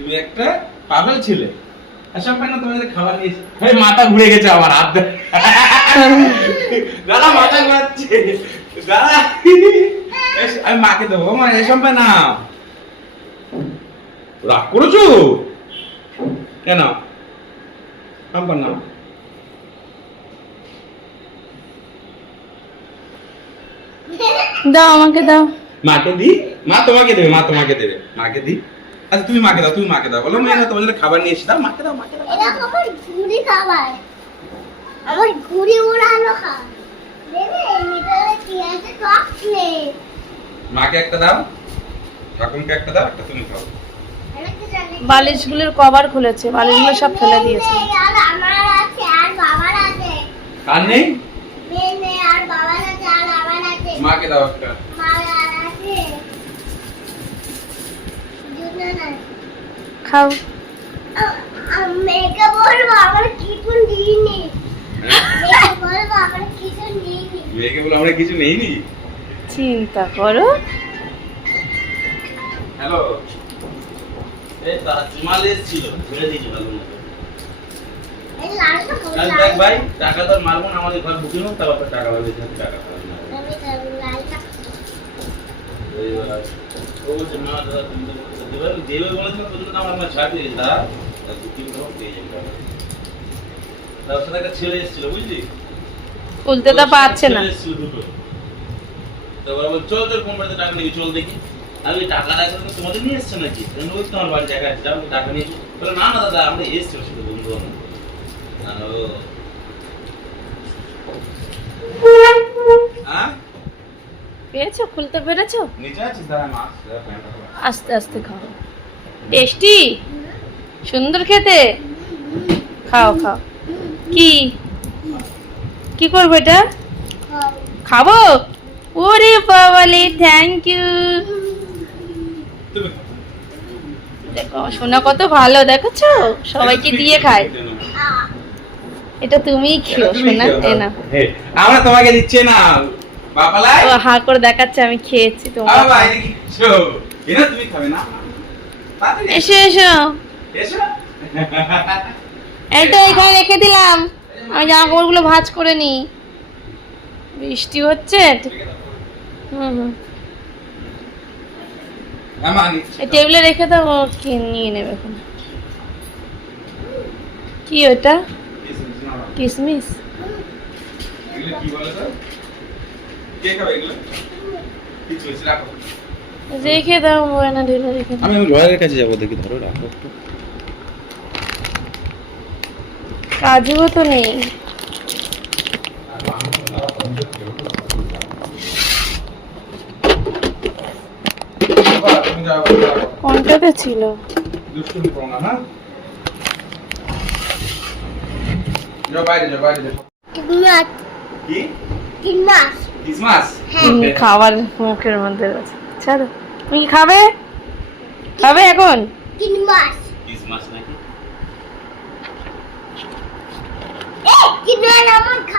তুমি একটা পাগল ছিলে। আচ্ছা পাই না তোমাদের খাবার নিয়েছি। এই মাথা ঘুরে গেছে আমার হাত। দাদা মাথা ঘুরাচ্ছে। দাদা আমি মাকে দেবো। মা এসব পাই না। রাগ করেছো কেন? সম্পা না দাও আমাকে দাও। মাকে দি। মা তোমাকে দেবে, মা তোমাকে দেবে। মাকে দি। আচ্ছা তুমি মাকে দাও, তুমি মাকে দাও। বলো মা তোমার জন্য খাবার নিয়ে এসেছি। দাও মাকে দাও, মাকে দাও। এটা আমার ঘুড়ি খাবার, আমার ঘুড়ি উড়ানো খাবার। দেবে ভিতরে কি আছে? চকলেট। মাকে একটা দাও, ঠাকুরকে একটা দাও, একটা তুমি খাও। বালিশগুলোর কভার খুলেছে, বালিশগুলো সব ফেলে দিয়েছে। আর আমার আছে আর বাবার আছে। কার নেই? মেয়ে আর বাবার আছে আর আমার আছে। মাকে দাও একটা। মার আর আছে। দুজন আছে। খাও। মেয়েকে বলবো আমার কিছু দিইনি। মেয়েকে বলবো আমার কিছু দিইনি। মেয়েকে বলো আমরা কিছু নেইনি। চিন্তা করো। হ্যালো, এই তারা হিমাল এসেছিল, ছেড়ে দিয়েছি ভালো মতো। এই লালটা আমি দেখ ভাই, টাকা তো মারবো না, আমাদের ঘর বুকিং হোক, তারপর টাকা পাবে, টাকা পাবে না। আমি লালটা এইবার ও বলছে মা দাদা তুমি তো বলছো দেবে, দেবে বলেছিল তো আমার মা ছাড় দিয়ে দাদা বুকিং হোক পেয়ে যাবে। তার সাথে একটা ছেলে এসেছিল বুঝলি, খুলতে তো পারছে না। ছেলে এসেছিল দুটো। তারপর বল চল তোর কোম্পানিতে টাকা নিবি, চল দেখি। আমি টাকা রাখবো তো তোমাদের নিয়ে এসছো নাকি? আমি ওই তোমার বাড়ি জায়গা আছে, যাও টাকা নিয়ে এসো। বলে না না দাদা আমরা এসছি ওর সাথে বন্ধু আমরা। হ্যাঁ পেয়েছো? খুলতে পেরেছো? নিচে আছিস দাঁড়া মাছ আস্তে আস্তে খাও। টেস্টি, সুন্দর খেতে। খাও খাও। কি কি করবো এটা? খাবো? ওরে বাবালে, থ্যাংক ইউ। তুমি দেখো সোনা কত ভালো, দেখেছো? সবাইকে দিয়ে খায়। এটা তুমিই খেও সোনা। এ না, আমরা তোমাকে দিচ্ছি না বাপালাই। ও হাঁ করে দেখাচ্ছে আমি খেয়েছি। তোমরা বাবা এদিকে এসো। এনা তুমি খাবে না? তাড়াতাড়ি এসো এসো। এসো। এই তো এখানে রেখে দিলাম, আমি জামা কাপড়গুলো ভাঁজ করে নি। বৃষ্টি হচ্ছে। হুম হুম, আমা নিচ্ছি। এই টেবিলে রেখে দাও, ও নিয়ে নেবে এখন। কি ওটা? কিসমিস? এগুলো কি বলে তো? কে খাবে এগুলো? কিছু হয়েছে রাখো। রেখে দাও, ময়না ঢেলে রেখে দাও। আমি লয়ারের কাছে যাবো, দেখি ধরো রাখো একটু। কাজুও তো নেই। তুমি যাও কোনটাতে ছিল? দুষ্টুমি করো না, হ্যাঁ? যাও বাইরে যাও, বাইরে যাও। কিমাস কি? কিমাস ক্রিসমাস? খাবার মুখের মধ্যে আছে। ছাড়ো, তুমি কি খাবে? খাবে এখন? কিমাস ক্রিসমাস নাকি? কিমাস আমার